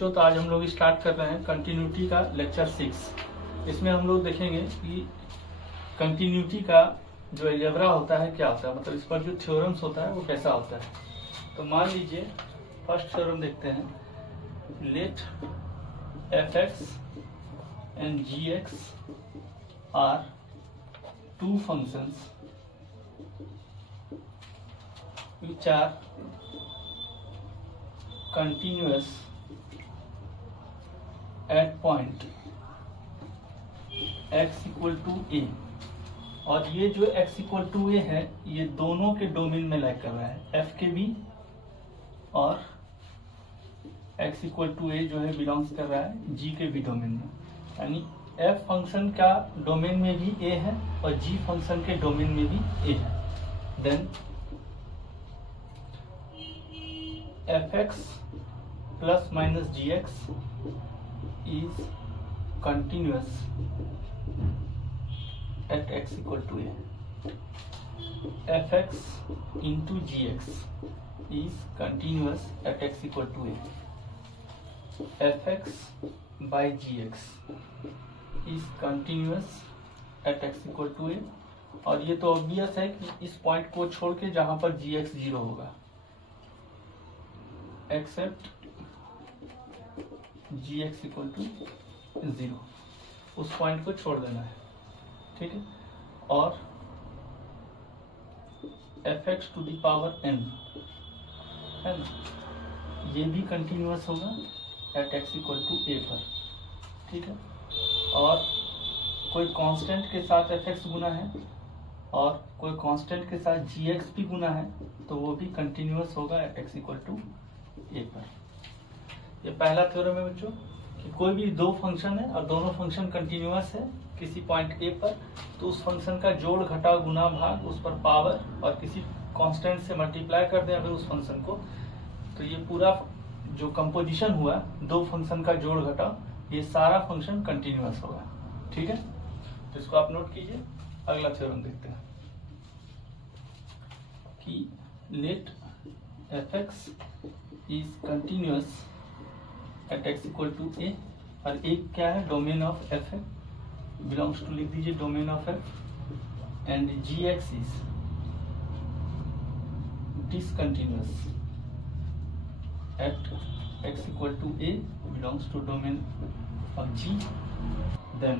बच्चों, तो आज हम लोग स्टार्ट कर रहे हैं कंटिन्यूटी का लेक्चर 6। इसमें हम लोग देखेंगे कि कंटिन्यूटी का जो एलजेब्रा होता है क्या होता है, मतलब इस पर जो थ्योरम्स होता है वो कैसा होता है। तो मान लीजिए फर्स्ट थ्योरम देखते हैं, late f(x) and g(x) are two functions which are continuous at point x equal to a। और ये जो x equal to a है ये दोनों के डोमेन में लाइक कर रहा है, f के भी और x equal to a जो है बिलोंग्स कर रहा है g के भी डोमेन में। यानी f फंक्शन का डोमेन में भी a है और g फंक्शन के डोमेन में भी a है। Then f(x) plus minus gx is continuous at x equal to a। f(x) into gx is continuous at x equal to a। f(x) by gx is continuous at x equal to a। और ये तो obvious है कि इस point को छोड़ के जहां पर gx 0 होगा, एक्सेप्ट gx इक्वल टू 0, उस पॉइंट को छोड़ देना है, ठीक है। और f(x) to the power n है ना, ये भी कंटिन्यूअस होगा at x equal to a पर, ठीक है। और कोई कांस्टेंट के साथ f(x) गुना है और कोई कांस्टेंट के साथ gx भी गुना है तो वो भी कंटिन्यूअस होगा at x equal to a पर। ये पहला थ्योरम है बच्चों कि कोई भी दो फंक्शन है और दोनों फंक्शन कंटिन्यूअस है किसी पॉइंट a पर, तो उस फंक्शन का जोड़ घटाव गुना भाग उस पर पावर और किसी कांस्टेंट से मल्टीप्लाई कर दें अगर उस फंक्शन को, तो ये पूरा जो कंपोजिशन हुआ दो फंक्शन का जोड़ घटाव ये सारा फंक्शन कंटिन्यूअस होगा, ठीक है। तो इसको आप नोट कीजिए। अगला थ्योरम देखते हैं कि late f(x) is continuous at x equal to a। और एक क्या है, डोमेन ऑफ f है, बिलोंग्स टू लिख दीजिए domain of f, and gx is discontinuous at x equal to a, belongs to domain of g। then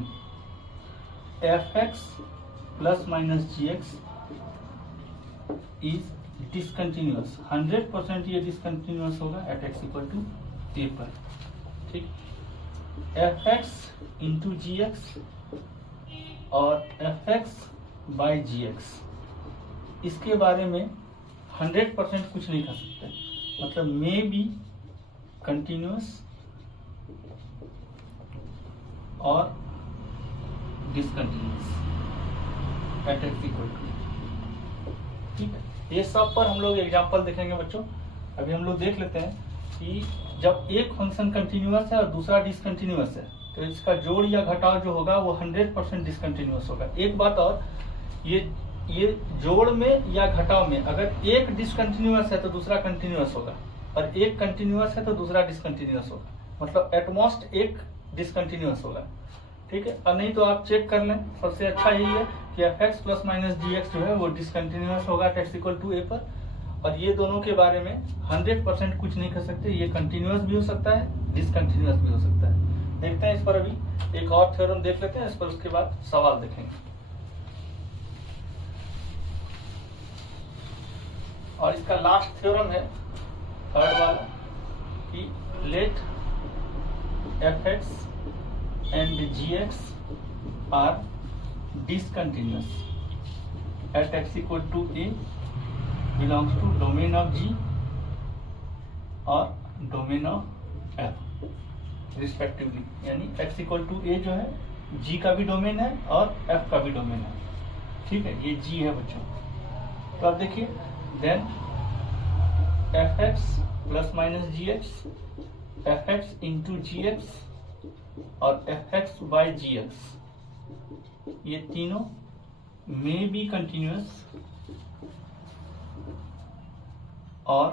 f(x) plus minus gx is discontinuous, 100% ये discontinuous होगा at x equal to a पर, ठीक। f(x) into gx और f(x) by gx, इसके बारे में 100% कुछ नहीं कर सकते, मतलब मे बी कंटिन्यूअस और discontinuous at x equal to, ठीक है। ये सब पर हम लोग एग्जांपल देखेंगे बच्चों। अभी हम लोग देख लेते हैं कि जब एक फंक्शन कंटिन्यूअस है और दूसरा डिसकंटिन्यूअस है तो इसका जोड़ या घटाव जो होगा वो 100% डिसकंटिन्यूअस होगा। एक बात और, ये जोड़ में या घटाव में अगर एक डिसकंटिन्यूअस है तो दूसरा कंटिन्यूअस होगा और एक कंटिन्यूअस है तो दूसरा डिसकंटिन्यूअस होगा, मतलब एटमोस्ट एक डिसकंटिन्यूअस होगा, ठीक है। और नहीं तो आप चेक कर लें, सबसे अच्छा यही है कि f(x) प्लस माइनस gx जो है वो डिसकंटिन्यूअस होगा x इक्वल टू a पर। और ये दोनों के बारे में 100% कुछ नहीं कर सकते, ये कंटिन्यूअस भी हो सकता है, डिसकंटिन्यूअस भी हो सकता है। देखते हैं इस पर, अभी एक और थ्योरम देख लेते हैं इस पर, उसके बाद सवाल देखेंगे। और इसका लास्ट थ्योरम है थर्ड वाला कि late f(x) and gx are discontinuous at x equal to a, belongs to domain of g और domain of f respectively। यानी x equal to a जो है g का भी डोमेन है और f का भी डोमेन है, ठीक है। ये g है बच्चों। तो आप देखिए, then f(x) plus minus gx, f(x) into gx और f(x) by gx, ये तीनों may be continuous और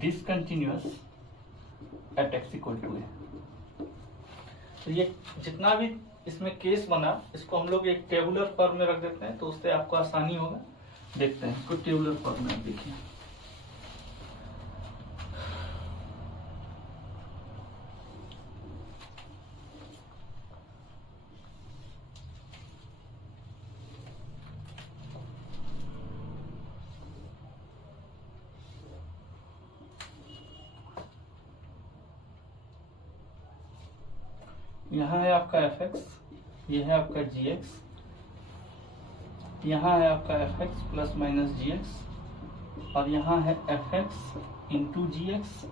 discontinuous at x equal to a. तो ये जितना भी इसमें केस बना इसको हम लोग एक टेबुलर फॉर्म में रख देते हैं, तो उससे आपको आसानी होगा। देखते हैं इसको टेबुलर फॉर्म में। देखिए यहाँ है आपका एफ एक्स, ये है आपका जी एक्स, यहाँ है आपका f x plus minus g x, और यहाँ है f x into g x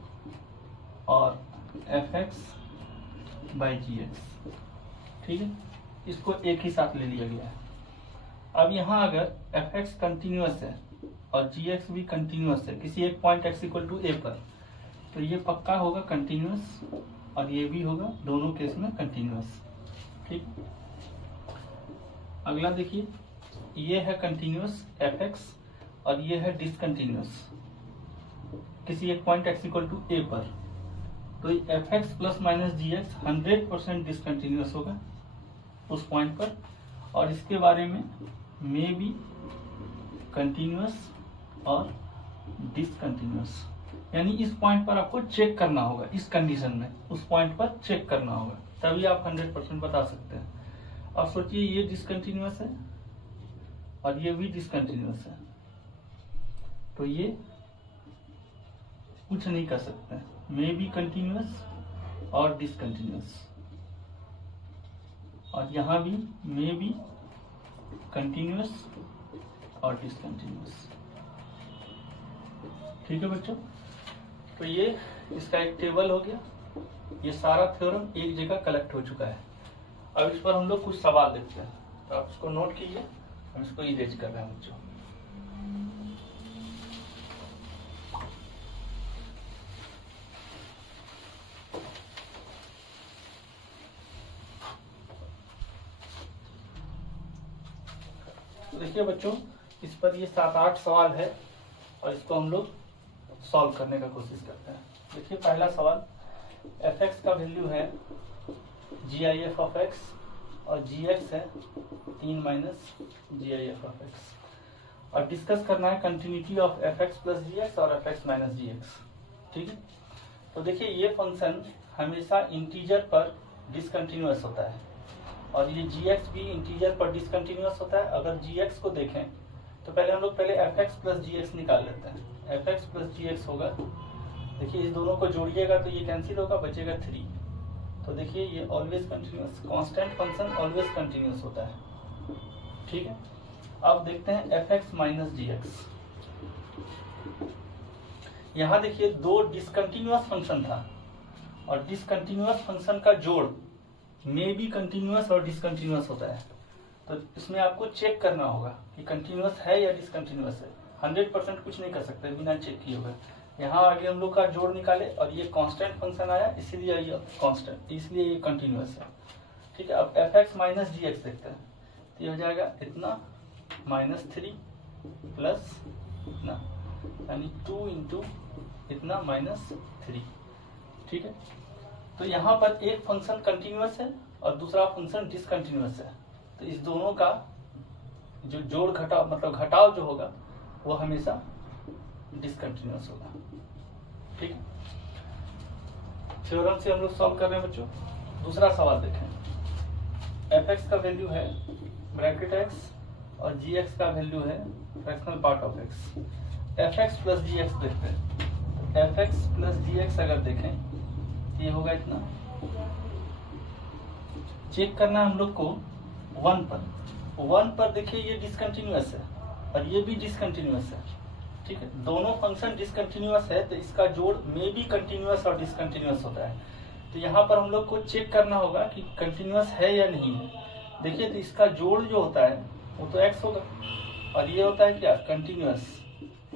और f x by g x. ठीक है, इसको एक ही साथ ले लिया गया है। अब यहाँ अगर एफ एक्स कंटिन्यूअस है और जी एक्स भी कंटिन्यूअस है किसी एक पॉइंट एक्स इक्वल टू ए पर, तो ये पक्का होगा कंटिन्यूअस और ये भी होगा दोनों केस में कंटिन्यूअस। ठीक, अगला देखिए, ये है कंटिन्यूअस एफ एक्स और ये है डिसकंटिन्यूअस किसी एक पॉइंट एक्स इक्वल टू ए पर, तो F x plus minus g x 100% discontinuous होगा उस पॉइंट पर, और इसके बारे में मे बी कंटिन्यूअस और डिसकंटिन्यूअस, यानी इस पॉइंट पर आपको चेक करना होगा। इस कंडीशन में उस पॉइंट पर चेक करना होगा, तभी आप 100% बता सकते हैं। अब सोचिए ये डिसकंटिन्यूअस है और ये भी डिसकंटिन्यूअस है, तो ये कुछ नहीं कर सकते, मे बी कंटिन्यूअस और डिसकंटिन्यूअस, और यहां भी मे बी कंटिन्यूअस और डिसकंटिन्यूअस। ठीक है बच्चों, तो ये इसका एक टेबल हो गया। ये सारा थ्योरम एक जगह कलेक्ट हो चुका है। अब इस पर हम लोग कुछ सवाल देखते हैं, तो आप इसको नोट कीजिए, हम इसको इरेज कर रहे हैं बच्चों। तो देखिए बच्चों, इस पर ये 7-8 सवाल है और इसको हम लोग सॉल्व करने का कोशिश करते हैं। देखिए पहला सवाल, एफ एक्स का वैल्यू है G I F of x और जी एक्स है 3 minus G I F of x, और डिस्कस करना है continuity of f x plus g x और f x minus g x. ठीक है, तो देखिए ये फंक्शन हमेशा इंटीजर पर डिसकंटिन्यूअस होता है और ये जी एक्स भी इंटीजर पर डिसकंटिन्यूअस होता है। अगर जी एक्स को देखें तो पहले हम लोग पहले F x plus g x निकाल लेते हैं। F x plus g x होगा, देखिए इस दोनों को जोड़िएगा तो ये कैंसिल होगा, बचेगा 3। तो देखिए ये always continuous, constant function always continuous होता है। ठीक है, अब देखते हैं f x minus g x. यहाँ देखिए दो डिसकंटिन्यूअस फंक्शन था और डिसकंटिन्यूअस फंक्शन का जोड़ मे बी कंटिन्यूअस और डिसकंटिन्यूअस होता है, तो इसमें आपको चेक करना होगा कि कंटिन्यूअस है या डिसकंटिन्यूअस है। 100% कुछ नहीं कर सकते बिना चेक किए हुए। यहाँ आगे हम लोग का जोड़ निकाले और ये कांस्टेंट फंक्शन आया, इसीलिए ये कांस्टेंट, इसलिए ये कंटिन्यूअस है। ठीक है, अब F x minus g x देखते हैं, तो ये हो जाएगा इतना -3 प्लस इतना, यानी 2 इंटू इतना -3। ठीक है, तो यहाँ पर एक फंक्शन कंटिन्यूअस है और दूसरा फंक्शन डिसकंटिन्यूअस है, तो इस दोनों का जो जोड़ घटाव मतलब घटाव जो होगा वो हमेशा डिसकंटिन्यूअस होगा। ठीक है, थ्योरम से हम लोग सॉल्व कर रहे हैं बच्चों। दूसरा सवाल देखें, एफ एक्स का वैल्यू है ब्रैकेट एक्स और जी एक्स का वैल्यू है fractional part of x. F x plus g x देखते हैं, f x plus g x अगर देखें ये होगा इतना। चेक करना है हम लोग को 1 पर देखिए ये डिसकंटिन्यूअस है और ये भी डिसकंटिन्यूअस है। ठीक है, दोनों फंक्शन डिसकंटिन्यूअस है तो इसका जोड़ मे बी कंटिन्यूअस और डिसकंटिन्यूअस होता है। तो यहाँ पर हम लोग को चेक करना होगा कि कंटिन्यूअस है या नहीं है। देखिए तो इसका जोड़ जो होता है वो तो x होगा और ये होता है क्या, continuous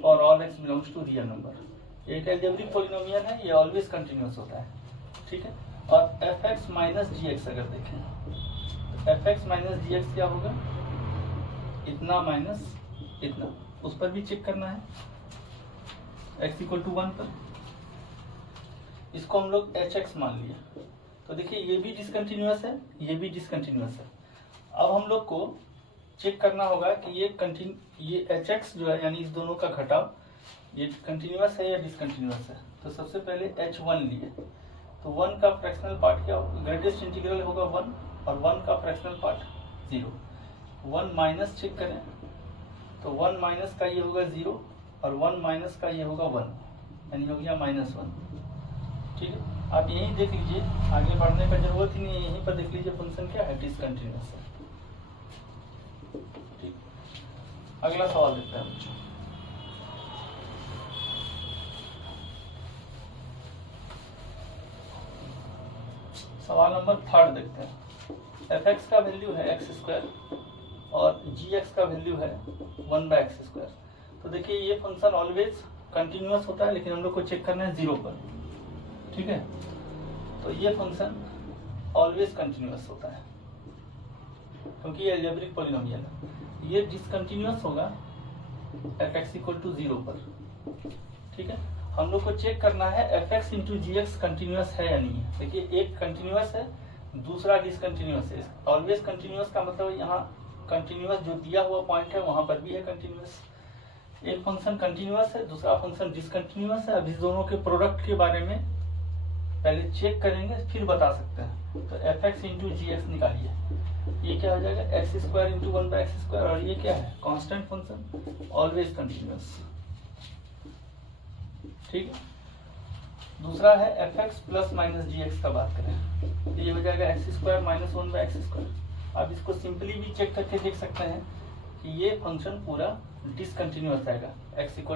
for all x belongs to real number. ये एक अलजेब्रिक पॉलिनोमियल है, ये ऑलवेज कंटिन्यूअस होता है। ठीक है, और f x minus g x अगर देखें, f x minus g x क्या होगा, इतना माइनस इतना, उस पर भी चेक करना है x = 1 पर। इसको हम लोग एच एक्स मान लिया। तो देखिए ये भी डिसकंटिन्यूअस है, ये भी डिसकंटिन्यूअस है। अब हम लोग को चेक करना होगा कि ये एच एक्स जो है यानी इस दोनों का घटाव ये कंटिन्यूअस है या डिसकंटिन्यूअस है। तो सबसे पहले h1 लिए, तो 1 का फ्रैक्शनल पार्ट क्या होगा, ग्रेटेस्ट इंटीग्रल होगा 1 और 1 का फ्रैक्शनल पार्ट 0। 1 माइनस चेक करें तो 1 माइनस का ये होगा 0 और 1 माइनस का ये होगा 1 यानी हो गया -1। ठीक है, आप यही देख लीजिए, आगे बढ़ने का जरूरत ही नहीं है, यहीं पर देख लीजिए फंक्शन क्या है, डिसकंटिन्यूअस है। ठीक, अगला सवाल देखते हैं बच्चों। सवाल नंबर 3 देखते हैं। एफ एक्स का वैल्यू है x² और जी एक्स का वैल्यू है 1/x²। तो देखिए ये फंक्शन ऑलवेज कंटिन्यूअस होता है, लेकिन हम लोग को चेक करना है 0 पर। ठीक है, तो ये फंक्शन ऑलवेज कंटिन्यूअस होता है क्योंकि ये अलजेब्रिक पॉलिनोमियल है। ये डिसकंटिन्यूअस होगा f(x = 0) पर। ठीक है, हम लोग को चेक करना है f(x × gx) कंटिन्यूअस है या नहीं है। देखिए एक कंटिन्यूअस है, दूसरा डिसकंटिन्यूअस है। ऑलवेज कंटिन्यूअस का मतलब यहाँ कंटिन्यूअस जो दिया हुआ पॉइंट है वहां पर भी है कंटिन्यूअस। एक फंक्शन कंटिन्यूअस है, दूसरा फंक्शन डिसकंटिन्यूअस है। अब इस दोनों के प्रोडक्ट के बारे में पहले चेक करेंगे फिर बता सकते हैं। तो f(x × gx) निकालिए, ये क्या हो जाएगा x² × 1/x²। और ये क्या है, कांस्टेंट फंक्शन, ऑलवेज कंटिन्यूअस। ठीक है, दूसरा है f(x + -gx) का बात करें, ये हो जाएगा x² - 1/x²। अब इसको सिंपली भी चेक करके देख सकते हैं कि ये फंक्शन पूरा डिसकंटिन्यूअस आएगा x =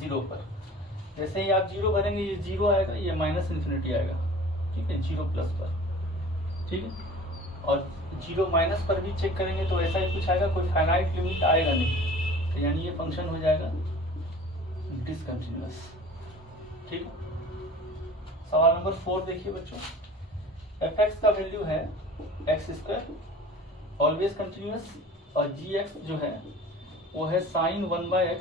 0 पर। जैसे ही आप 0 भरेंगे ये 0 आएगा, ये -∞ आएगा। ठीक है, 0+ पर। ठीक है, और 0- पर भी चेक करेंगे तो ऐसा ही कुछ आएगा, कोई फाइनाइट लिमिट आएगा नहीं। तो यानी ये फंक्शन हो जाएगा डिसकंटिन्यूअस। ठीक है, सवाल नंबर 4 देखिए बच्चों। f(x) का वैल्यू है x², ऑलवेज कंटिन्यूअस, और gx जो है वो है sin 1/x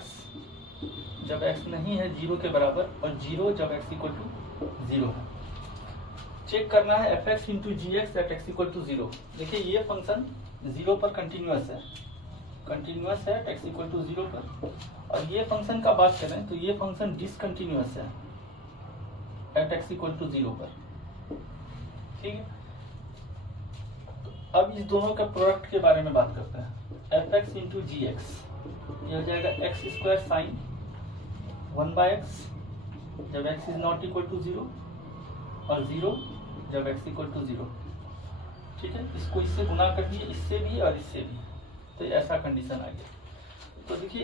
जब x नहीं है 0 के बराबर, और 0 जब x = 0 है। चेक करना है f(x × gx) @ x = 0। देखिए ये फंक्शन 0 पर कंटिन्यूअस है, x = 0 पर। और ये फंक्शन का बात करें तो ये फंक्शन डिसकंटिन्यूअस है x = 0 पर। ठीक है, तो अब इस दोनों के प्रोडक्ट के बारे में बात करते हैं। f(x × gx) ये हो जाएगा x² sin 1/x जब x ≠ 0 और 0 जब x = 0। ठीक है, इसको इससे गुना कर दिए, इससे भी और इससे भी, तो ऐसा कंडीशन आ गया। तो देखिए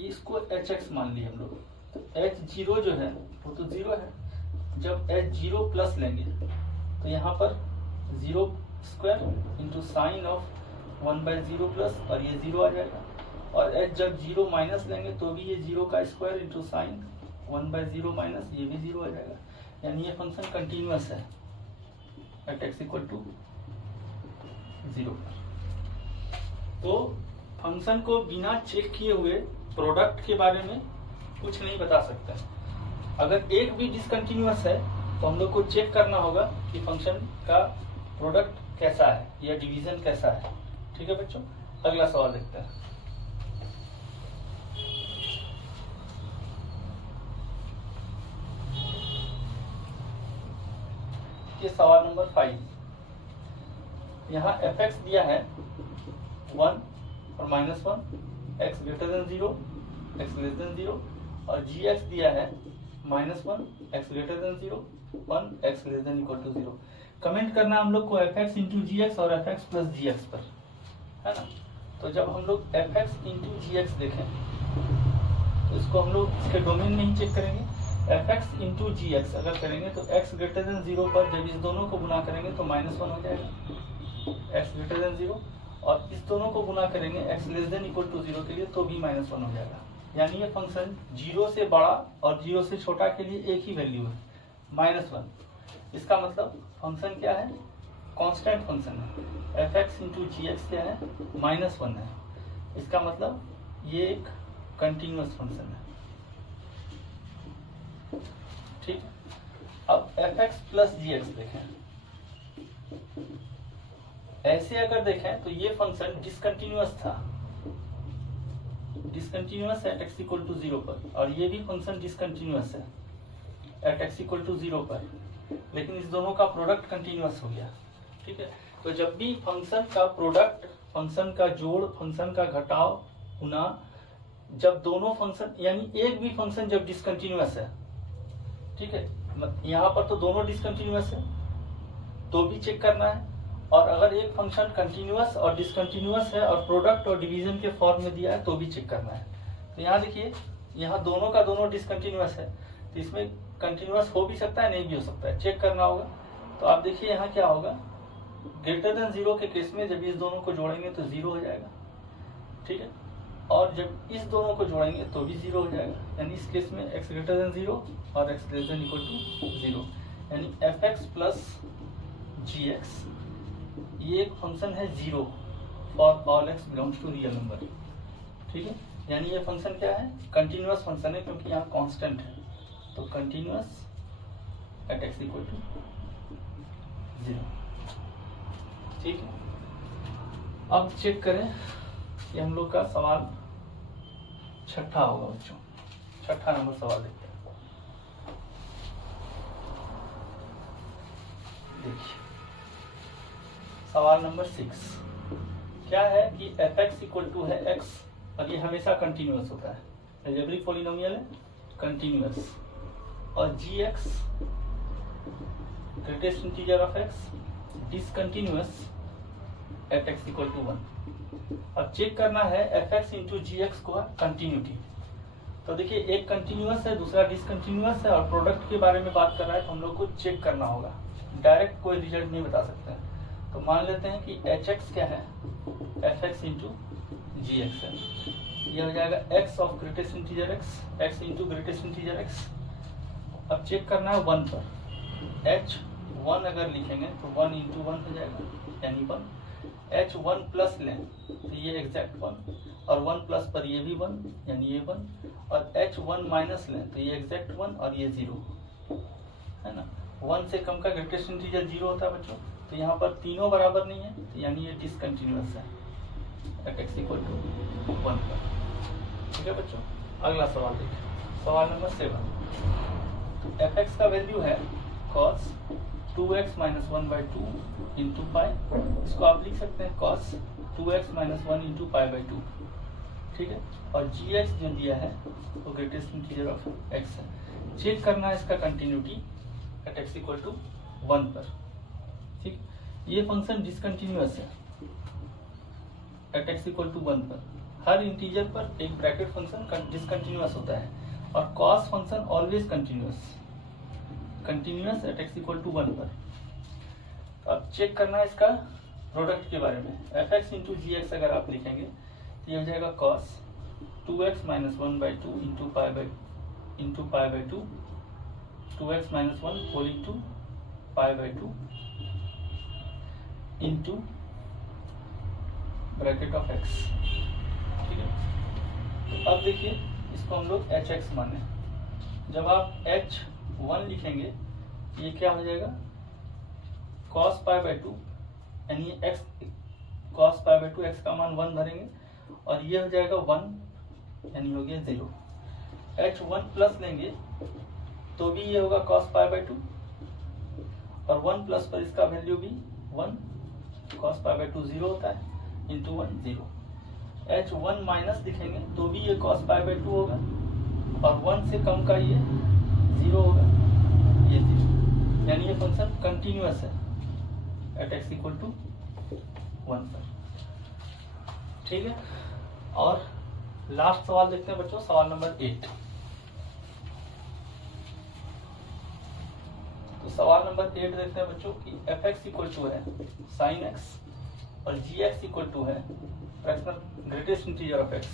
इसको hx मान लिया हम लोग, तो h0 जो है वो तो 0 है। जब h0+ लेंगे तो यहाँ पर 0² × sin 1/0+ और ये 0 आ जाएगा। और h जब 0- लेंगे तो भी ये 0 का स्क्वायर × sin 1/0- ये भी 0 आ जाएगा। यानी ये फंक्शन कंटिन्यूअस है x = 0। तो फंक्शन को बिना चेक किए हुए प्रोडक्ट के बारे में कुछ नहीं बता सकता है। अगर एक भी डिसकंटिन्यूअस है तो हम लोग को चेक करना होगा कि फंक्शन का प्रोडक्ट कैसा है या डिवीजन कैसा है। ठीक है बच्चों, अगला सवाल देखते हैं। ये सवाल नंबर 5। यहाँ f(x) दिया है 1 और -1, x > 0, x < 0, और gx दिया है -1, x > 0, 1, x < 0। कमेंट करना हम लोग को f(x × gx) और f(x + gx) पर, है ना। तो जब हम लोग f(x × gx) देखें तो इसको हम लोग इसके डोमेन में ही चेक करेंगे। f(x × gx) अगर करेंगे तो x > 0 पर जब इस दोनों को गुना करेंगे तो -1 हो जाएगा, x > 0, और इस दोनों को गुना करेंगे x < 0 के लिए तो भी -1 हो जाएगा। यानी ये फंक्शन 0 से बड़ा और 0 से छोटा के लिए एक ही वैल्यू है, -1। इसका मतलब फंक्शन क्या है, कांस्टेंट फंक्शन है। f(x × gx) क्या है, -1 है। इसका मतलब ये एक कंटिन्यूअस फंक्शन है। ठीक, अब fx प्लस gx देखें, ऐसे अगर देखें तो ये फंक्शन डिसकंटिन्यूअस था, डिसकंटिन्यूअस है x इक्वल टू 0 पर, और ये भी फंक्शन डिसकंटिन्यूअस है एट x इक्वल टू 0 पर, लेकिन इस दोनों का प्रोडक्ट कंटिन्यूअस हो गया। ठीक है, तो जब भी फंक्शन का प्रोडक्ट, फंक्शन का जोड़, फंक्शन का घटाव गुना, जब दोनों फंक्शन यानी एक भी फंक्शन जब डिसकंटिन्यूअस है, ठीक है, यहाँ पर तो दोनों डिसकंटिन्यूअस है तो भी चेक करना है, और अगर एक फंक्शन कंटिन्यूअस और डिसकंटिन्यूअस है और प्रोडक्ट और डिवीजन के फॉर्म में दिया है तो भी चेक करना है। तो यहाँ देखिए, यहाँ दोनों का दोनों डिसकंटिन्यूअस है, तो इसमें कंटिन्यूअस हो भी सकता है, नहीं भी हो सकता है, चेक करना होगा। तो आप देखिए यहाँ क्या होगा, ग्रेटर देन 0 के केस में जब इस दोनों को जोड़ेंगे तो 0 हो जाएगा। ठीक है, और जब इस दोनों को जोड़ेंगे तो भी 0 हो जाएगा, यानी इस केस में x ग्रेटर देन 0 और x greater than equal to 0, यानी fx प्लस gx ये एक फंक्शन है 0 for all x belongs to real number. ठीक है, यानी ये फंक्शन क्या है, कंटिन्यूअस फंक्शन है, क्योंकि यहाँ कांस्टेंट है, तो continuous at x equal to 0। ठीक है, अब चेक करें, ये हम लोग का सवाल छठा होगा बच्चों, छठा नंबर सवाल देखते हैं। देखिए सवाल नंबर 6 क्या है कि fx इक्वल टू है x, और ये हमेशा कंटिन्यूअस होता है, अलजेब्रिक पॉलिनोमियल है, कंटिन्यूअस, और gx greatest integer of x, discontinuous at x equal to 1। अब चेक करना है fx इंटू gx को कंटिन्यूटी। तो देखिए, एक कंटिन्यूअस है, दूसरा डिसकंटिन्यूअस है, और प्रोडक्ट के बारे में बात कर रहा है, तो हम लोग को चेक करना होगा, डायरेक्ट कोई रिजल्ट नहीं बता सकते हैं। तो मान लेते हैं कि hx क्या है, fx इंटू gx है, ये हो जाएगा x of greatest integer x, x into greatest integer x। अब चेक करना है 1 पर, h1 अगर लिखेंगे तो 1 इंटू 1 हो जाएगा, यानी 1, h1 प्लस लें तो ये एग्जैक्ट 1, और 1 प्लस पर ये भी 1, यानी ये 1, और h1 माइनस लें तो ये एग्जैक्ट 1 और ये 0 है ना। 1 से कम का ग्रेटेस्ट इंटीजर 0 होता है बच्चों, तो यहाँ पर तीनों बराबर नहीं है, तो यानी ये डिसकंटिन्यूअस है एट x इक्वल टू 1 पर। ठीक है बच्चों, अगला सवाल देखिए, सवाल नंबर 7। fx का वैल्यू है cos 2x minus 1/2 into pi, इसको आप लिख सकते हैं cos 2x minus 1 into pi by 2। ठीक है, और gx जो दिया है वो ग्रेटेस्ट इंटीजर ऑफ x है। चेक करना है इसका continuity at x equal to 1 पर। ठीक, ये फंक्शन डिसकंटिन्यूअस है एट x इक्वल टू 1 पर। हर इंटीजर पर एक ब्रैकेट फंक्शन डिसकंटिन्यूअस होता है, और cos function always continuous, continuous at x equal to 1 पर। अब चेक करना है इसका प्रोडक्ट के बारे में, fx इंटू gx अगर आप लिखेंगे तो ये हो जाएगा cos 2x minus 1/2 into pi by 2, 2x minus 1 whole into pi by 2 into bracket of x। ठीक है, तो अब देखिए इसको हम लोग hx माने, जब आप h1 लिखेंगे ये क्या हो जाएगा, cos पाई बाई 2, यानी x cos pi by 2 x का मान 1 भरेंगे, और ये हो जाएगा 1, यानी हो गया 0। h1 प्लस लेंगे तो भी ये होगा cos पाई बाई 2, और 1 प्लस पर इसका वैल्यू भी 1, cos पाई बाई 2 0 होता है, इंटू 1 0। h1 माइनस लिखेंगे तो भी ये cos पाई बाई 2 होगा, और 1 से कम का ये 0 होगा, ये 0, यानी ये फंक्शन कंटिन्यूअस है एट x इक्वल टू 1 पर। ठीक है, और लास्ट सवाल देखते हैं बच्चों, सवाल नंबर 8। तो सवाल नंबर 8 देखते हैं बच्चों कि fx इक्वल टू है sin x, और gx इक्वल टू है fractional greatest integer of x,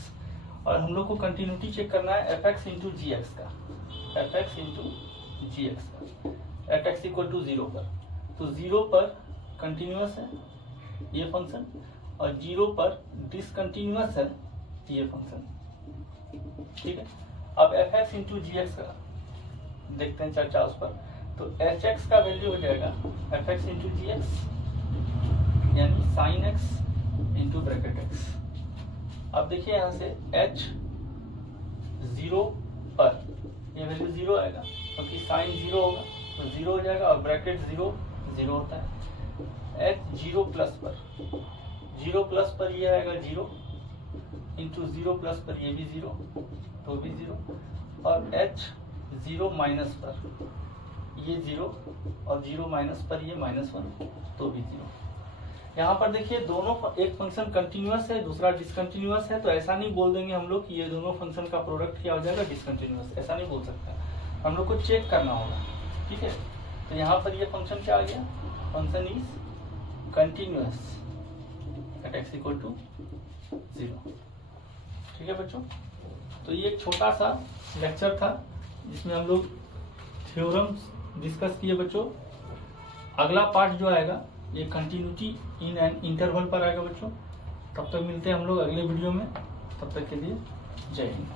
और हम लोग को कंटिन्यूटी चेक करना है fx इंटू gx का, fx इंटू gx का एट x इक्वल टू 0 पर। तो 0 पर कंटिन्यूअस है ये फंक्शन, और 0 पर डिसकंटिन्यूअस है ये फंक्शन। ठीक है, अब fx इंटू gx का देखते हैं चर्चा उस पर। तो एच एक्स का वैल्यू हो जाएगा F x into g x यानी sine x into bracket x. अब देखिए यहाँ से h 0 पर ये वैल्यू 0 आएगा क्योंकि साइन 0 होगा तो 0 हो जाएगा और ब्रैकेट 0 0 होता है। h 0 प्लस पर ये आएगा 0 इंटू 0 प्लस पर ये भी 0 तो भी 0 और h 0 माइनस पर ये 0 और 0 माइनस पर ये -1 तो भी 0। यहाँ पर देखिए दोनों एक फंक्शन कंटिन्यूअस है दूसरा डिसकंटिन्यूअस है तो ऐसा नहीं बोल देंगे हम लोग कि ये दोनों फंक्शन का प्रोडक्ट क्या हो जाएगा डिसकंटिन्यूअस, ऐसा नहीं बोल सकता, हम लोग को चेक करना होगा। ठीक है, तो यहाँ पर ये फंक्शन क्या आ गया, function is continuous at x equal to 0। ठीक है बच्चों, तो ये एक छोटा सा लेक्चर था जिसमें हम लोग थ्योरम्स डिस्कस किए बच्चों। अगला पार्ट जो आएगा ये कंटिन्यूटी इन एन इंटरवल पर आएगा बच्चों। तब तक मिलते हैं हम लोग अगले वीडियो में, तब तक के लिए जय हिंद।